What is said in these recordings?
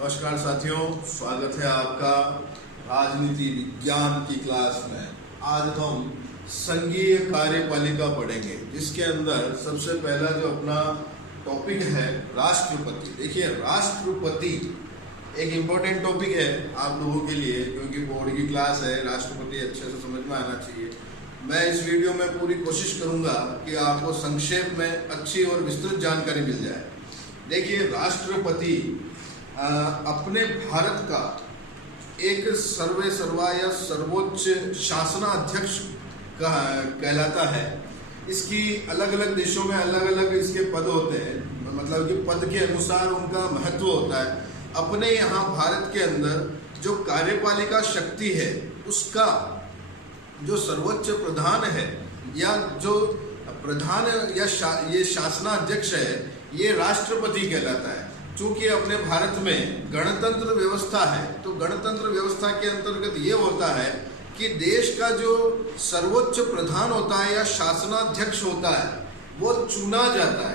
नमस्कार साथियों, स्वागत है आपका राजनीति विज्ञान की क्लास में। आज हम संघीय कार्यपालिका पढ़ेंगे, जिसके अंदर सबसे पहला जो अपना टॉपिक है राष्ट्रपति। देखिए, राष्ट्रपति एक इम्पोर्टेंट टॉपिक है आप लोगों के लिए, क्योंकि बोर्ड की क्लास है। राष्ट्रपति अच्छे से समझ में आना चाहिए। मैं इस वीडियो में पूरी कोशिश करूंगा कि आपको संक्षेप में अच्छी और विस्तृत जानकारी मिल जाए। देखिए, राष्ट्रपति अपने भारत का एक सर्वे सर्वा या सर्वोच्च शासनाध्यक्ष कहलाता है। इसकी अलग अलग देशों में अलग अलग इसके पद होते हैं, मतलब कि पद के अनुसार उनका महत्व होता है। अपने यहाँ भारत के अंदर जो कार्यपालिका शक्ति है, उसका जो सर्वोच्च प्रधान है या जो प्रधान या ये शासनाध्यक्ष है, ये राष्ट्रपति कहलाता है। चूंकि अपने भारत में गणतंत्र व्यवस्था है, तो गणतंत्र व्यवस्था के अंतर्गत ये होता है कि देश का जो सर्वोच्च प्रधान होता है या शासनाध्यक्ष होता है, वो चुना जाता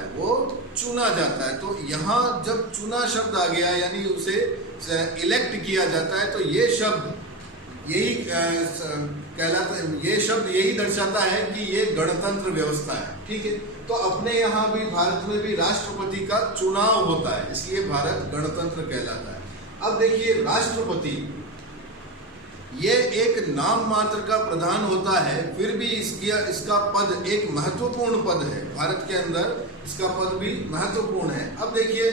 है। तो यहाँ जब चुना शब्द आ गया, यानी उसे इलेक्ट किया जाता है, तो ये शब्द यही कहलाता है, ये शब्द यही दर्शाता है कि ये गणतंत्र व्यवस्था है। ठीक है, तो अपने यहाँ भी भारत में भी राष्ट्रपति का चुनाव होता है, इसलिए भारत गणतंत्र कहलाता है। अब देखिए, राष्ट्रपति ये एक नाम मात्र का प्रधान होता है, फिर भी इसका पद एक महत्वपूर्ण पद है। भारत के अंदर इसका पद भी महत्वपूर्ण है। अब देखिए,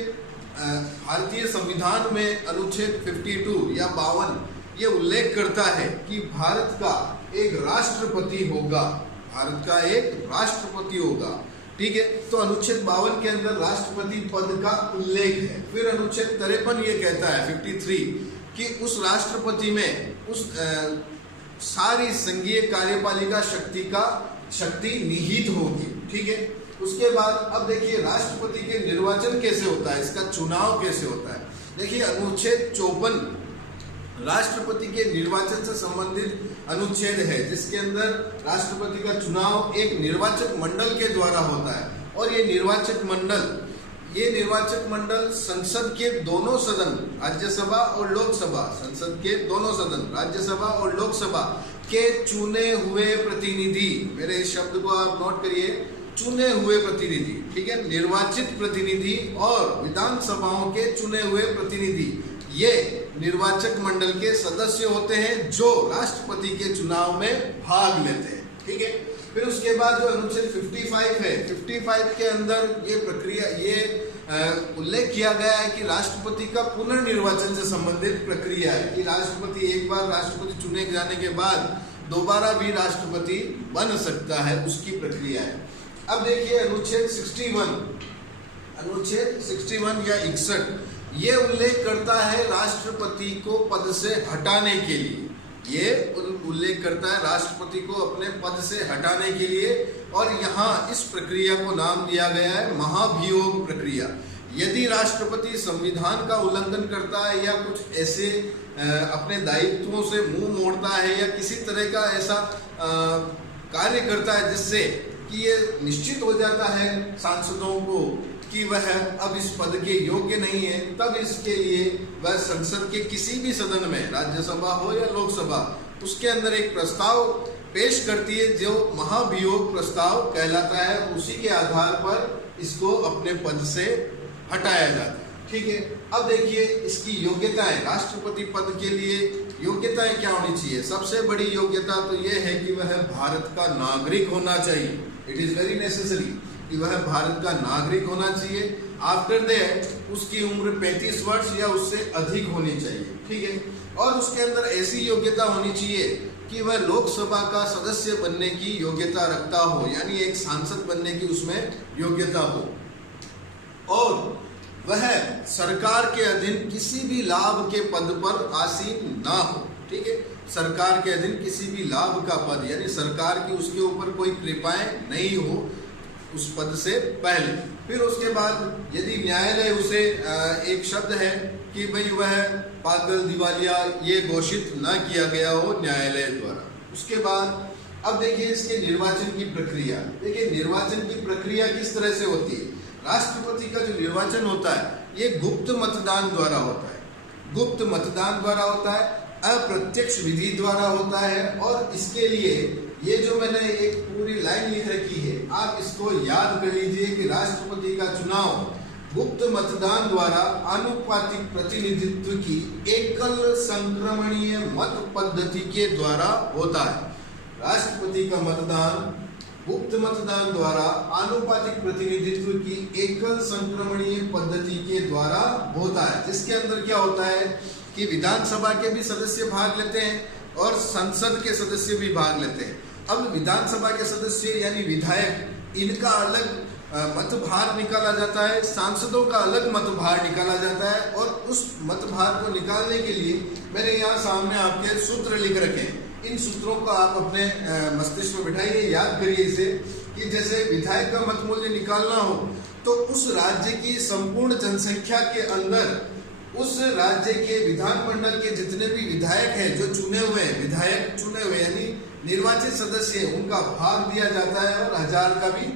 भारतीय संविधान में अनुच्छेद 52 या 52 ये उल्लेख करता है कि भारत का एक राष्ट्रपति होगा। ठीक है, तो अनुच्छेद 52 के अंदर राष्ट्रपति पद का उल्लेख है। फिर अनुच्छेद 53 ये कहता है 53 कि उस राष्ट्रपति में उस सारी संघीय कार्यपालिका शक्ति निहित होगी। ठीक है, उसके बाद अब देखिए, राष्ट्रपति के निर्वाचन कैसे होता है, इसका चुनाव कैसे होता है। देखिए, अनुच्छेद 54 राष्ट्रपति के निर्वाचन से संबंधित अनुच्छेद है, जिसके अंदर राष्ट्रपति का चुनाव एक निर्वाचक मंडल के द्वारा होता है। और ये निर्वाचक मंडल संसद के दोनों सदन, राज्यसभा और लोकसभा, संसद के दोनों सदन, राज्यसभा और लोकसभा के चुने हुए प्रतिनिधि, मेरे इस शब्द को आप नोट करिए, चुने हुए प्रतिनिधि, ठीक है, निर्वाचित प्रतिनिधि और विधानसभाओं के चुने हुए प्रतिनिधि, ये निर्वाचक मंडल के सदस्य होते हैं जो राष्ट्रपति के चुनाव में भाग लेते हैं। ठीक है, फिर उसके बाद जो अनुच्छेद 55 है, 55 के अंदर ये प्रक्रिया, ये उल्लेख किया गया है कि राष्ट्रपति का पुनर्निर्वाचन से संबंधित प्रक्रिया है कि राष्ट्रपति एक बार राष्ट्रपति चुने जाने के बाद दोबारा भी राष्ट्रपति बन सकता है, उसकी प्रक्रिया है। अब देखिए, अनुच्छेद 61 या 61 ये उल्लेख करता है राष्ट्रपति को पद से हटाने के लिए। ये उल्लेख करता है राष्ट्रपति को अपने पद से हटाने के लिए, और यहाँ इस प्रक्रिया को नाम दिया गया है महाभियोग प्रक्रिया। यदि राष्ट्रपति संविधान का उल्लंघन करता है या कुछ ऐसे अपने दायित्वों से मुंह मोड़ता है या किसी तरह का ऐसा कार्य करता है जिससे कि ये निश्चित हो जाता है सांसदों को कि वह अब इस पद के योग्य नहीं है, तब इसके लिए वह संसद के किसी भी सदन में, राज्यसभा हो या लोकसभा, उसके अंदर एक प्रस्ताव पेश करती है जो महाभियोग प्रस्ताव कहलाता है। उसी के आधार पर इसको अपने पद से हटाया जाता है। ठीक है, अब देखिए इसकी योग्यताएं, राष्ट्रपति पद के लिए योग्यताएं क्या होनी चाहिए। सबसे बड़ी योग्यता तो यह है कि वह भारत का नागरिक होना चाहिए। इट इज वेरी नेसेसरी कि वह भारत का नागरिक होना चाहिए। आफ्टर दैट उसकी उम्र 35 वर्ष या उससे अधिक होनी चाहिए। ठीक है, और उसके अंदर ऐसी योग्यता होनी चाहिए कि वह लोकसभा का सदस्य बनने की योग्यता रखता हो, यानी एक सांसद बनने की उसमें योग्यता हो, और वह सरकार के अधीन किसी भी लाभ के पद पर आसीन ना हो। ठीक है, सरकार के अधीन किसी भी लाभ का पद, यानी सरकार की उसके ऊपर कोई कृपाएं नहीं हो उस पद से पहले। फिर उसके बाद यदि न्यायालय उसे एक शब्द है कि भाई वह पागल, दिवालिया, ये घोषित ना किया गया हो न्यायालय द्वारा। उसके बाद अब देखिए इसके निर्वाचन की प्रक्रिया। देखिए, निर्वाचन की प्रक्रिया किस तरह से होती है। राष्ट्रपति का जो निर्वाचन होता है ये गुप्त मतदान द्वारा होता है। गुप्त मतदान द्वारा होता है, अप्रत्यक्ष विधि द्वारा होता है। और इसके लिए ये जो मैंने एक पूरी लाइन लिख रखी है, आप इसको याद कर लीजिए कि राष्ट्रपति का चुनाव गुप्त मतदान द्वारा आनुपातिक प्रतिनिधित्व की एकल संक्रमणीय मत पद्धति के द्वारा होता है। राष्ट्रपति का मतदान गुप्त मतदान द्वारा आनुपातिक प्रतिनिधित्व की एकल संक्रमणीय पद्धति के द्वारा होता है, जिसके अंदर क्या होता है कि विधानसभा के भी सदस्य भाग लेते हैं और संसद के सदस्य भी भाग लेते हैं। अब विधानसभा के सदस्य यानी विधायक, इनका अलग मतभार निकाला जाता है, सांसदों का अलग मतभार निकाला जाता है। और उस मतभार को निकालने के लिए मैंने यहाँ सामने आपके सूत्र लिख रखे हैं। इन सूत्रों को आप अपने मस्तिष्क में बिठाइए, याद करिए इसे कि जैसे विधायक का मत मूल्य निकालना हो तो उस राज्य की संपूर्ण जनसंख्या के अंदर उस राज्य के विधानमंडल के जितने भी विधायक हैं, जो चुने हुए हैं, विधायक चुने हुए यानी निर्वाचित सदस्य हैं, उनका भाग दिया जाता है और 1000 का भी,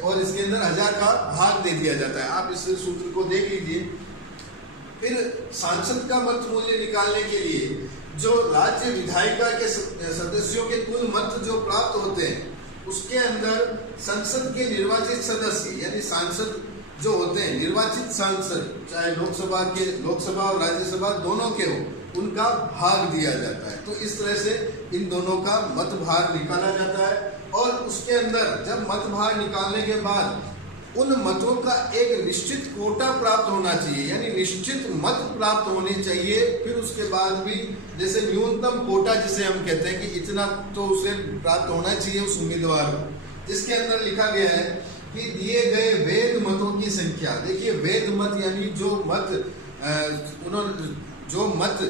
और इसके अंदर 1000 का भाग दे दिया जाता है। आप इस सूत्र को देख लीजिए। फिर सांसद का मत मूल्य निकालने के लिए जो राज्य विधायिका के सदस्यों के कुल मत जो प्राप्त होते हैं, उसके अंदर संसद के निर्वाचित सदस्य यानी सांसद जो होते हैं, निर्वाचित सांसद, चाहे लोकसभा और राज्यसभा दोनों के हो, उनका भाग दिया जाता है। तो इस तरह से इन दोनों का मत भार निकाला जाता है। और उसके अंदर जब मत भार निकालने के बाद उन मतों का एक निश्चित कोटा प्राप्त होना चाहिए, यानी निश्चित मत प्राप्त होने चाहिए। फिर उसके बाद भी जैसे न्यूनतम कोटा जिसे हम कहते हैं कि इतना तो उसे प्राप्त होना चाहिए उस उम्मीदवार को, जिसके अंदर लिखा गया है कि दिए गए वैध मतों की संख्या। देखिए वैध मत यानी जो मत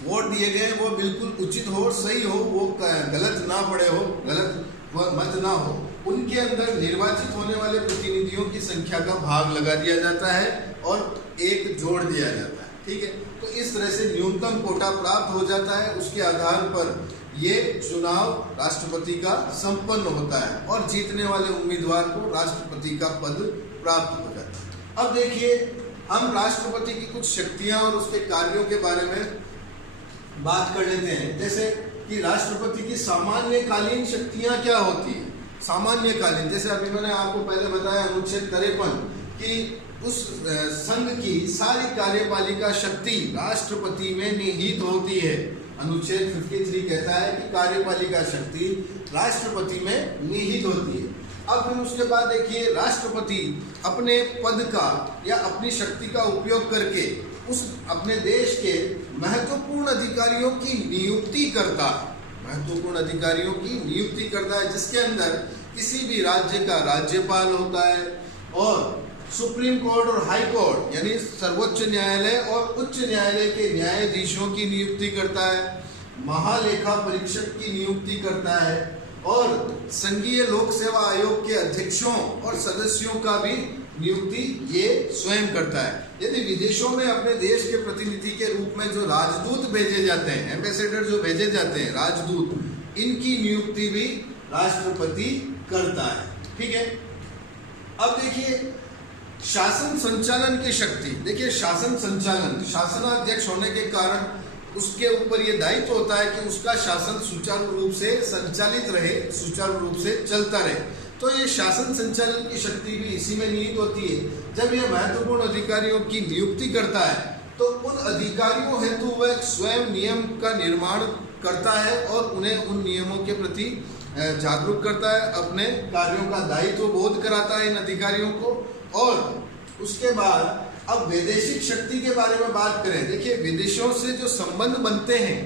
वोट दिए गए वो बिल्कुल उचित हो, सही हो, वो गलत ना पड़े हो, गलत मत ना हो, उनके अंदर निर्वाचित होने वाले प्रतिनिधियों की संख्या का भाग लगा दिया जाता है और एक जोड़ दिया जाता है। ठीक है, तो इस तरह से न्यूनतम कोटा प्राप्त हो जाता है। उसके आधार पर ये चुनाव राष्ट्रपति का संपन्न होता है और जीतने वाले उम्मीदवार को राष्ट्रपति का पद प्राप्त हो जाता है। अब देखिए हम राष्ट्रपति की कुछ शक्तियां और उसके कार्यों के बारे में बात कर लेते हैं। जैसे कि राष्ट्रपति की सामान्यकालीन शक्तियां क्या होती है। सामान्यकालीन, जैसे अभी मैंने आपको पहले बताया अनुच्छेद 53 कि उस संघ की सारी कार्यपालिका शक्ति राष्ट्रपति में निहित होती है। अनुच्छेद 53 कहता है कि कार्यपालिका शक्ति राष्ट्रपति में निहित होती है। अब फिर उसके बाद देखिए राष्ट्रपति अपने पद का या अपनी शक्ति का उपयोग करके उस अपने देश के महत्वपूर्ण अधिकारियों की नियुक्ति करता है। महत्वपूर्ण अधिकारियों की नियुक्ति करता है, जिसके अंदर किसी भी राज्य का राज्यपाल होता है और सुप्रीम कोर्ट और हाई कोर्ट यानी सर्वोच्च न्यायालय और उच्च न्यायालय के न्यायाधीशों की नियुक्ति करता है, महालेखा परीक्षक की नियुक्ति करता है और संघीय लोक सेवा आयोग के अध्यक्षों और सदस्यों का भी नियुक्ति ये स्वयं करता है। यदि विदेशों में अपने देश के प्रतिनिधि के रूप में जो राजदूत भेजे जाते हैं, एम्बेसडर जो भेजे जाते हैं, राजदूत, इनकी नियुक्ति भी राष्ट्रपति करता है। ठीक है, अब देखिए शासन संचालन की शक्ति। देखिए शासन संचालन, शासनाध्यक्ष होने के कारण उसके ऊपर ये दायित्व होता है कि उसका शासन सुचारू रूप से संचालित रहे, सुचारू रूप से चलता रहे। तो ये शासन संचालन की शक्ति भी इसी में निहित होती है। जब यह महत्वपूर्ण अधिकारियों की नियुक्ति करता है तो उन अधिकारियों हेतु वह स्वयं नियम का निर्माण करता है और उन्हें उन नियमों के प्रति जागरूक करता है, अपने कार्यों का दायित्व बोध कराता है इन अधिकारियों को। और उसके बाद अब वैदेशिक शक्ति के बारे में बात करें। देखिए विदेशों से जो संबंध बनते हैं,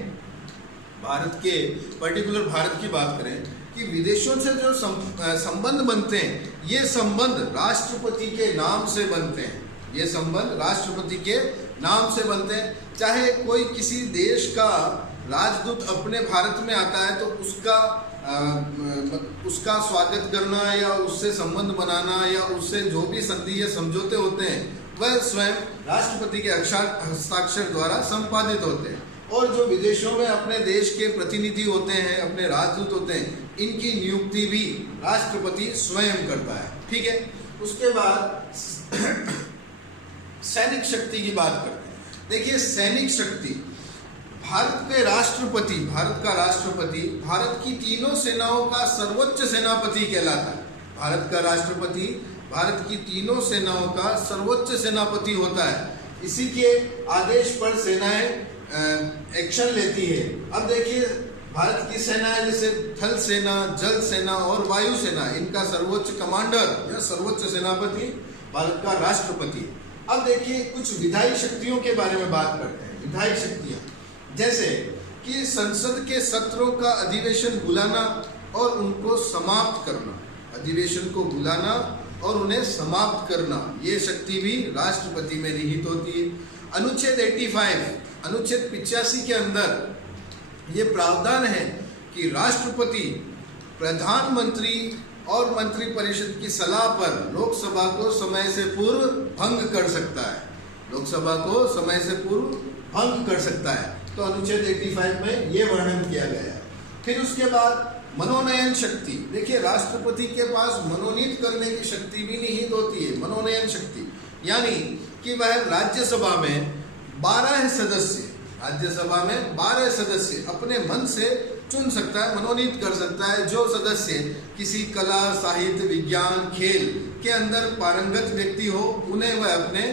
भारत के पर्टिकुलर भारत की बात करें कि विदेशों से जो संबंध बनते हैं, ये संबंध राष्ट्रपति के नाम से बनते हैं। ये संबंध राष्ट्रपति के नाम से बनते हैं। चाहे कोई किसी देश का राजदूत अपने भारत में आता है तो उसका स्वागत करना या उससे संबंध बनाना या उससे जो भी संधि या समझौते होते हैं वह स्वयं राष्ट्रपति के हस्ताक्षर द्वारा संपादित होते हैं। और जो विदेशों में अपने देश के प्रतिनिधि होते हैं, अपने राजदूत होते हैं, इनकी नियुक्ति भी राष्ट्रपति स्वयं करता है। ठीक है, उसके बाद सैनिक शक्ति की बात करते हैं। देखिए सैनिक शक्ति, भारत के राष्ट्रपति, भारत का राष्ट्रपति भारत की तीनों सेनाओं का सर्वोच्च सेनापति कहलाता है। भारत का राष्ट्रपति भारत की तीनों सेनाओं का सर्वोच्च सेनापति होता है। इसी के आदेश पर सेनाएं एक्शन लेती है। अब देखिए भारत की सेनाएं जैसे थल सेना, जल सेना और वायु सेना, इनका सर्वोच्च कमांडर या सर्वोच्च सेनापति भारत का राष्ट्रपति। अब देखिए कुछ विधायी शक्तियों के बारे में बात करते हैं। विधायी शक्तियां जैसे कि संसद के सत्रों का अधिवेशन बुलाना और उनको समाप्त करना, अधिवेशन को बुलाना और उन्हें समाप्त करना, ये शक्ति भी राष्ट्रपति में निहित होती है। अनुच्छेद 85, अनुच्छेद 85 के अंदर ये प्रावधान है कि राष्ट्रपति प्रधानमंत्री और मंत्रिपरिषद की सलाह पर लोकसभा को समय से पूर्व भंग कर सकता है। लोकसभा को समय से पूर्व भंग कर सकता है। तो अनुच्छेद 85 में ये वर्णन किया गया है। फिर उसके बाद मनोनयन शक्ति, देखिए राष्ट्रपति के पास मनोनीत करने की शक्ति भी निहित होती है। मनोनयन शक्ति यानी कि वह राज्यसभा में 12 सदस्य, राज्यसभा में 12 सदस्य अपने मन से चुन सकता है, मनोनीत कर सकता है। जो सदस्य किसी कला, साहित्य, विज्ञान, खेल के अंदर पारंगत व्यक्ति हो, उन्हें वह अपने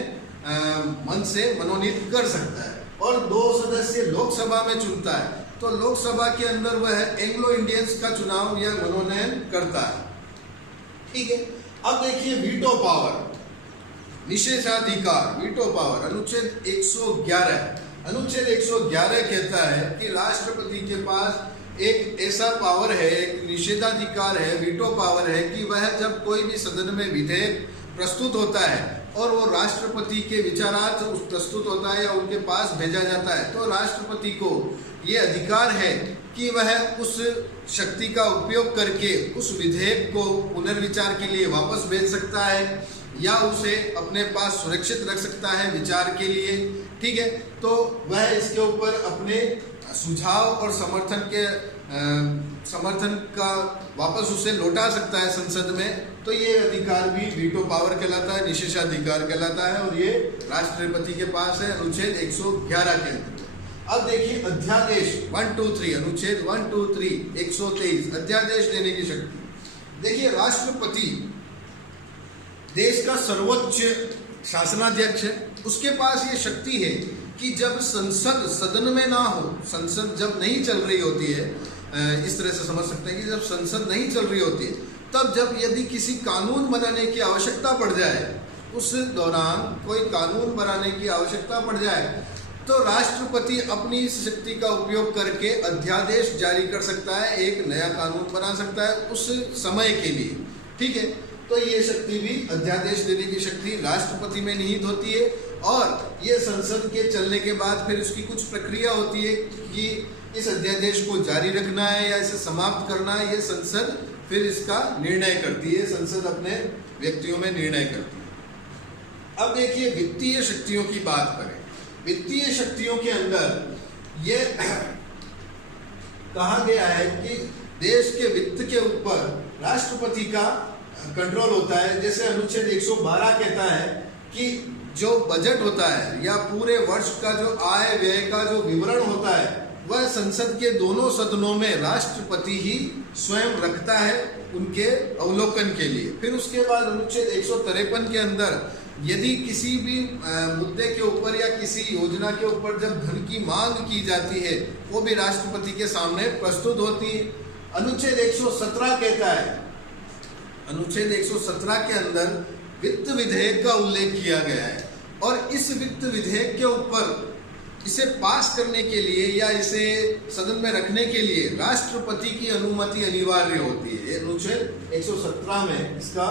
मन से मनोनीत कर सकता है। और 2 सदस्य लोकसभा में चुनता है, तो लोकसभा के अंदर वह एंग्लो इंडियंस का चुनाव या मनोनयन करता है। ठीक है। अब देखिए वीटो पावर, निषेधाधिकार, वीटो पावर, अनुच्छेद 111, अनुच्छेद 111 कहता है कि राष्ट्रपति के पास एक ऐसा पावर है, एक निषेधाधिकार है, वीटो पावर है कि वह जब कोई भी सदन में विधेयक प्रस्तुत होता है और वो राष्ट्रपति के विचारार्थ प्रस्तुत होता है या उनके पास भेजा जाता है, तो राष्ट्रपति को ये अधिकार है कि वह उस शक्ति का उपयोग करके उस विधेयक को पुनर्विचार के लिए वापस भेज सकता है या उसे अपने पास सुरक्षित रख सकता है विचार के लिए। ठीक है। तो वह इसके ऊपर अपने सुझाव और समर्थन का वापस उसे लौटा सकता है संसद में। तो ये अधिकार भी वीटो पावर कहलाता है, निषेधाधिकार कहलाता है और ये राष्ट्रपति के पास है अनुच्छेद 111 के अंतर्गत। अब देखिए अध्यादेश 1, 2, 3, अनुच्छेद 1, 2, 3, 123, अध्यादेश देने की शक्ति। देखिए राष्ट्रपति देश का सर्वोच्च शासनाध्यक्ष है, उसके पास ये शक्ति है कि जब संसद सदन में ना हो, संसद जब नहीं चल रही होती है, इस तरह से समझ सकते हैं कि जब संसद नहीं चल रही होती है, तब जब यदि किसी कानून बनाने की आवश्यकता पड़ जाए, उस दौरान कोई कानून बनाने की आवश्यकता पड़ जाए, तो राष्ट्रपति अपनी इस शक्ति का उपयोग करके अध्यादेश जारी कर सकता है, एक नया कानून बना सकता है उस समय के लिए। ठीक है। तो ये शक्ति भी, अध्यादेश देने की शक्ति राष्ट्रपति में निहित होती है और ये संसद के चलने के बाद फिर उसकी कुछ प्रक्रिया होती है कि इस अध्यादेश को जारी रखना है या इसे समाप्त करना है। ये संसद फिर इसका निर्णय करती है, संसद अपने व्यक्तियों में निर्णय करती है। अब देखिए वित्तीय शक्तियों की बात करें। वित्तीय शक्तियों के अंदर ये कहा गया है कि देश के वित्त के ऊपर राष्ट्रपति का कंट्रोल होता है। जैसे अनुच्छेद 112 कहता है कि जो बजट होता है या पूरे वर्ष का जो आय व्यय का जो विवरण होता है वह संसद के दोनों सदनों में राष्ट्रपति ही स्वयं रखता है उनके अवलोकन के लिए। फिर उसके बाद अनुच्छेद 153 के अंदर यदि किसी भी मुद्दे के ऊपर या किसी योजना के ऊपर जब धन की मांग की जाती है, वो भी राष्ट्रपति के सामने प्रस्तुत होती है। अनुच्छेद 117 कहता है, अनुच्छेद 117 के अंदर वित्त विधेयक का उल्लेख किया गया है और इस वित्त विधेयक के ऊपर इसे पास करने के लिए या इसे सदन में रखने के लिए राष्ट्रपति की अनुमति अनिवार्य होती है। अनुच्छेद 117 में इसका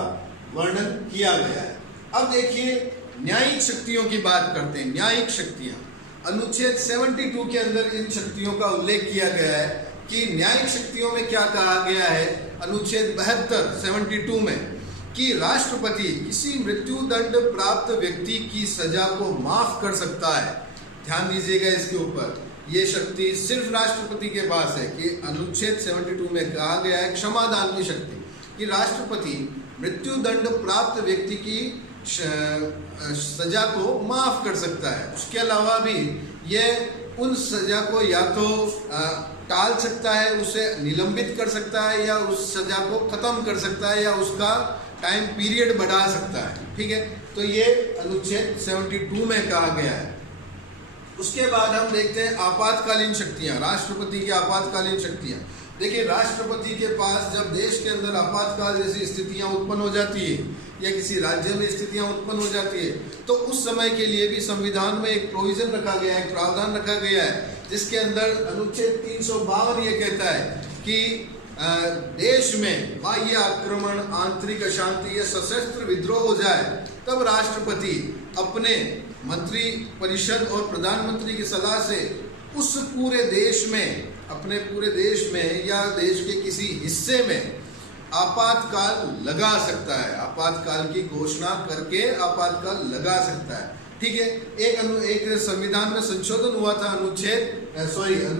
वर्णन किया गया है। अब देखिए न्यायिक शक्तियों की बात करते हैं। न्यायिक शक्तियां, अनुच्छेद 72 के अंदर इन शक्तियों का उल्लेख किया गया है कि न्यायिक शक्तियों में क्या कहा गया है। अनुच्छेद 72 में कि राष्ट्रपति किसी मृत्यु दंड प्राप्त व्यक्ति की सजा को माफ कर सकता है। ध्यान दीजिएगा इसके ऊपर, ये शक्ति सिर्फ राष्ट्रपति के पास है कि अनुच्छेद 72 में कहा गया है क्षमादान की शक्ति कि राष्ट्रपति मृत्यु दंड प्राप्त व्यक्ति की सजा को माफ कर सकता है। उसके अलावा भी ये उन सजा को या तो टाल सकता है, उसे निलंबित कर सकता है, या उस सजा को खत्म कर सकता है, या उसका टाइम पीरियड बढ़ा सकता है। ठीक है, तो ये अनुच्छेद 72 में कहा गया है। उसके बाद हम देखते हैं आपातकालीन शक्तियां, राष्ट्रपति की आपातकालीन शक्तियां। देखिए, राष्ट्रपति के पास जब देश के अंदर आपातकाल जैसी स्थितियां उत्पन्न हो जाती है या किसी राज्य में स्थितियां उत्पन्न हो जाती है, तो उस समय के लिए भी संविधान में एक प्रोविजन रखा गया है, एक प्रावधान रखा गया है, जिसके अंदर अनुच्छेद 352 ये कहता है कि देश में बाह्य आक्रमण, आंतरिक अशांति या सशस्त्र विद्रोह हो जाए तब राष्ट्रपति अपने मंत्री परिषद और प्रधानमंत्री की सलाह से उस पूरे देश में, अपने पूरे देश में या देश के किसी हिस्से में आपातकाल लगा सकता है। आपातकाल की घोषणा करके आपातकाल लगा सकता है। ठीक है, एक संविधान में संशोधन हुआ था,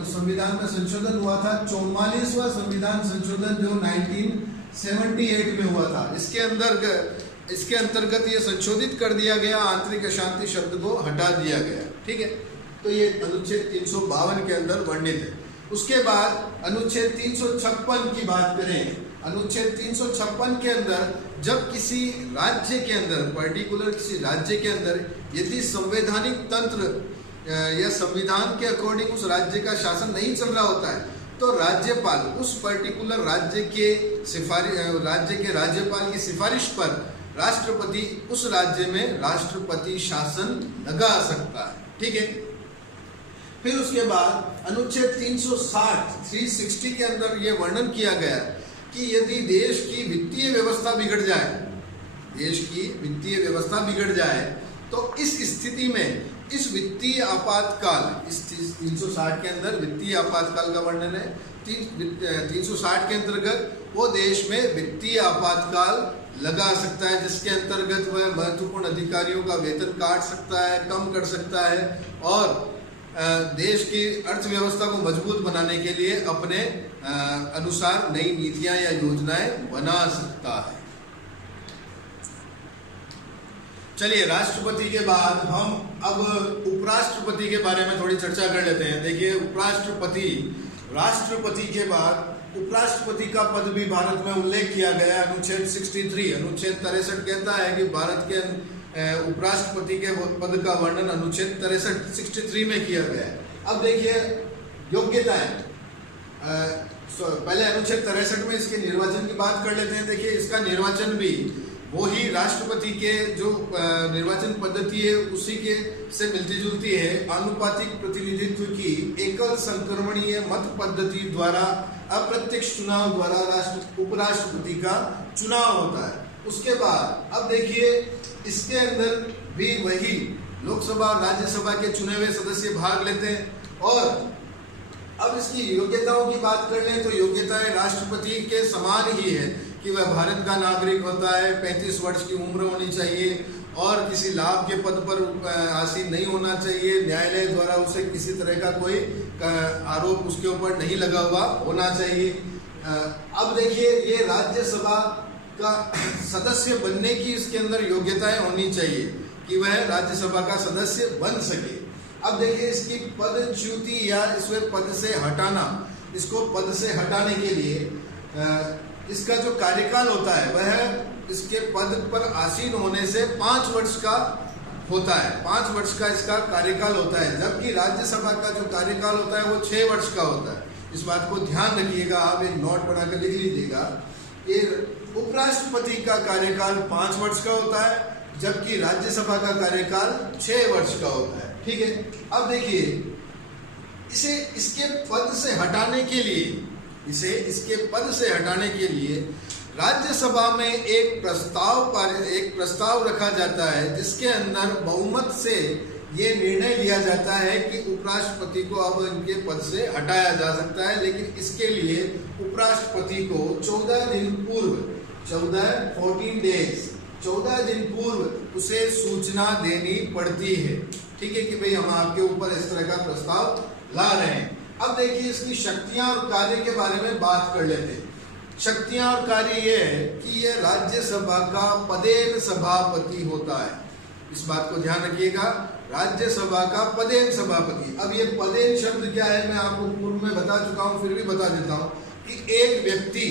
संविधान में संशोधन हुआ था 44वां संविधान संशोधन जो 1978 में हुआ था। इसके अंतर्गत ये संशोधित कर दिया गया, आंतरिक अशांति शब्द को हटा दिया गया। ठीक है, तो ये अनुच्छेद 352 के अंदर वर्णित है। उसके बाद अनुच्छेद 356 की बात करें, अनुच्छेद 356 के अंदर जब किसी राज्य के अंदर, पर्टिकुलर किसी राज्य के अंदर यदि संवैधानिक तंत्र या संविधान के अकॉर्डिंग उस राज्य का शासन नहीं चल रहा होता है, तो राज्यपाल उस पर्टिकुलर राज्य के राज्यपाल की सिफारिश पर राष्ट्रपति उस राज्य में राष्ट्रपति शासन लगा सकता है। ठीक है, फिर उसके बाद अनुच्छेद 360 के अंदर यह वर्णन किया गया कि यदि देश की वित्तीय व्यवस्था बिगड़ जाए, देश की वित्तीय व्यवस्था बिगड़ जाए, तो इस स्थिति में इस वित्तीय आपातकाल, इस 360 के अंदर वित्तीय आपातकाल का वर्णन है। 360 के अंतर्गत वो देश में वित्तीय आपातकाल लगा सकता है, जिसके अंतर्गत वह महत्वपूर्ण अधिकारियों का वेतन काट सकता है, कम कर सकता है, और देश की अर्थव्यवस्था को मजबूत बनाने के लिए अपने अनुसार नई नीतियां या योजनाएं बना सकता है। चलिए, राष्ट्रपति के बाद हम अब उपराष्ट्रपति के बारे में थोड़ी चर्चा कर लेते हैं। देखिए, राष्ट्रपति के बाद उपराष्ट्रपति का पद भी भारत में उल्लेख किया गया है। अनुच्छेद 63 कहता है कि भारत के उपराष्ट्रपति के पद का वर्णन अनुच्छेद 63 में किया गया है। अब देखिए योग्यताएं, पहले अनुच्छेद 63 में इसके निर्वाचन की बात कर लेते हैं। देखिए, इसका निर्वाचन भी वही राष्ट्रपति के जो निर्वाचन पद्धति है उसी के से मिलती जुलती है। आनुपातिक प्रतिनिधित्व की एकल संक्रमणीय मत पद्धति द्वारा अप्रत्यक्ष चुनाव द्वारा उपराष्ट्रपति का चुनाव होता है। उसके बाद अब देखिए, इसके अंदर भी वही लोकसभा और राज्यसभा के चुने हुए सदस्य भाग लेते हैं। और अब इसकी योग्यताओं की बात कर लें तो योग्यताएं राष्ट्रपति के समान ही है कि वह भारत का नागरिक होता है, 35 वर्ष की उम्र होनी चाहिए और किसी लाभ के पद पर आसीन नहीं होना चाहिए, न्यायालय द्वारा उसे किसी तरह का कोई आरोप उसके ऊपर नहीं लगा हुआ होना चाहिए। अब देखिए, ये राज्यसभा का सदस्य बनने की इसके अंदर योग्यताएं होनी चाहिए कि वह राज्यसभा का सदस्य बन सके। अब देखिए, इसकी पदच्युति या इसमें पद से हटाना, इसको पद से हटाने के लिए इसका जो कार्यकाल होता है वह इसके पद पर आसीन होने से 5 वर्ष का होता है। 5 वर्ष का इसका कार्यकाल होता है, जबकि राज्यसभा का जो कार्यकाल होता है वो 6 वर्ष का होता है। इस बात को ध्यान रखिएगा, आप एक नोट बनाकर लिख लीजिएगा। ये उपराष्ट्रपति का कार्यकाल 5 वर्ष का होता है, जबकि राज्यसभा का कार्यकाल 6 वर्ष का होता है। ठीक है, अब देखिए, इसे इसके पद से हटाने के लिए राज्यसभा में एक प्रस्ताव रखा जाता है, जिसके अंदर बहुमत से ये निर्णय लिया जाता है कि उपराष्ट्रपति को अब इनके पद से हटाया जा सकता है। लेकिन इसके लिए उपराष्ट्रपति को 14 दिन पूर्व 14 दिन पूर्व उसे सूचना देनी पड़ती है। ठीक है, कि भाई हम आपके ऊपर इस तरह का प्रस्ताव ला रहे हैं। अब देखिए, इसकी शक्तियां और कार्य के बारे में बात कर लेते हैं। शक्तियां और कार्य ये है कि ये राज्यसभा का पदेन सभापति होता है। इस बात को ध्यान रखिएगा, राज्यसभा का पदेन सभापति। अब ये पदेन शब्द क्या है मैं आपको पूर्व में बता चुका हूं, फिर भी बता देता हूं कि एक व्यक्ति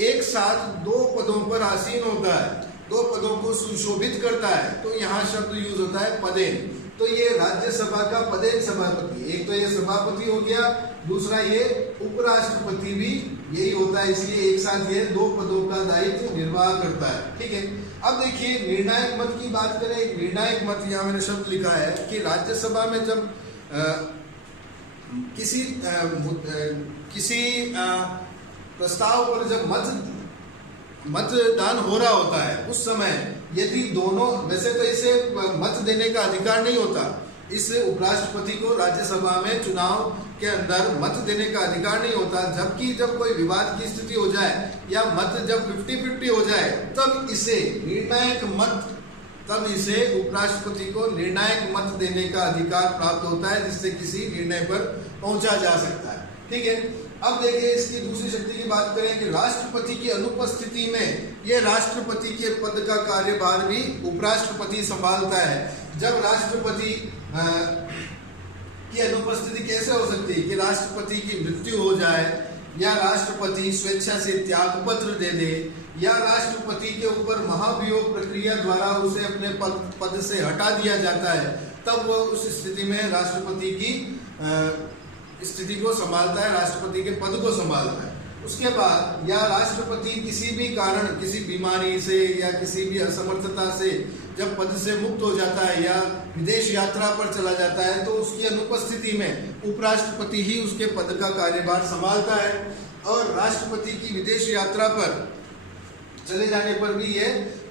एक साथ दो पदों पर आसीन होता है, दो पदों को सुशोभित करता है, तो यहाँ शब्द यूज होता है पदेन। तो ये राज्यसभा का पदेन सभापति, एक तो ये सभापति हो गया, दूसरा ये उपराष्ट्रपति भी यही होता है, इसलिए एक साथ ये दो पदों का दायित्व निर्वाह करता है। ठीक है, अब देखिए निर्णायक मत की बात करें। निर्णायक मत, यहाँ मैंने शब्द लिखा है कि राज्यसभा में जब किसी प्रस्ताव पर जब मतदान हो रहा होता है, उस समय यदि दोनों, वैसे तो इसे मत देने का अधिकार नहीं होता, इस उपराष्ट्रपति को राज्यसभा में चुनाव के अंदर मत देने का अधिकार नहीं होता, जबकि जब कोई विवाद की स्थिति हो जाए या मत जब 50-50 हो जाए तब इसे निर्णायक मत, तब इसे उपराष्ट्रपति को निर्णायक मत देने का अधिकार प्राप्त होता है, जिससे किसी निर्णय पर पहुंचा जा सकता है। ठीक है, अब देखिए इसकी दूसरी शक्ति की बात करें कि राष्ट्रपति की अनुपस्थिति में ये राष्ट्रपति के पद का कार्यभार भी उपराष्ट्रपति संभालता है। जब राष्ट्रपति की अनुपस्थिति कैसे हो सकती है कि राष्ट्रपति की मृत्यु हो जाए, या राष्ट्रपति स्वेच्छा से त्यागपत्र दे दे, या राष्ट्रपति के ऊपर महाभियोग प्रक्रिया द्वारा उसे अपने पद से हटा दिया जाता है, तब वो उस स्थिति में राष्ट्रपति की स्थिति को संभालता है, राष्ट्रपति के पद को संभालता है। उसके बाद या राष्ट्रपति किसी भी कारण, किसी बीमारी से या किसी भी असमर्थता से जब पद से मुक्त हो जाता है या विदेश यात्रा पर चला जाता है, तो उसकी अनुपस्थिति में उपराष्ट्रपति ही उसके पद का कार्यभार संभालता है, और राष्ट्रपति की विदेश यात्रा पर चले जाने पर भी ये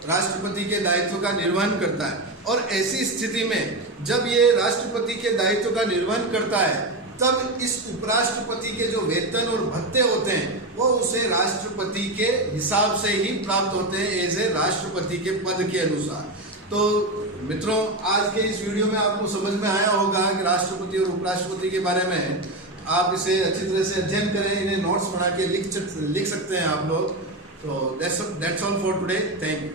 राष्ट्रपति के दायित्व का निर्वहन करता है। और ऐसी स्थिति में जब ये राष्ट्रपति के दायित्व का निर्वहन करता है, तब इस उपराष्ट्रपति के जो वेतन और भत्ते होते हैं वो उसे राष्ट्रपति के हिसाब से ही प्राप्त होते हैं, ऐसे राष्ट्रपति के पद के अनुसार। तो मित्रों, आज के इस वीडियो में आपको समझ में आया होगा कि राष्ट्रपति और उपराष्ट्रपति के बारे में। आप इसे अच्छी तरह से अध्ययन करें, इन्हें नोट्स बना के लिख सकते हैं आप लोग। तो that's all for today, thank you.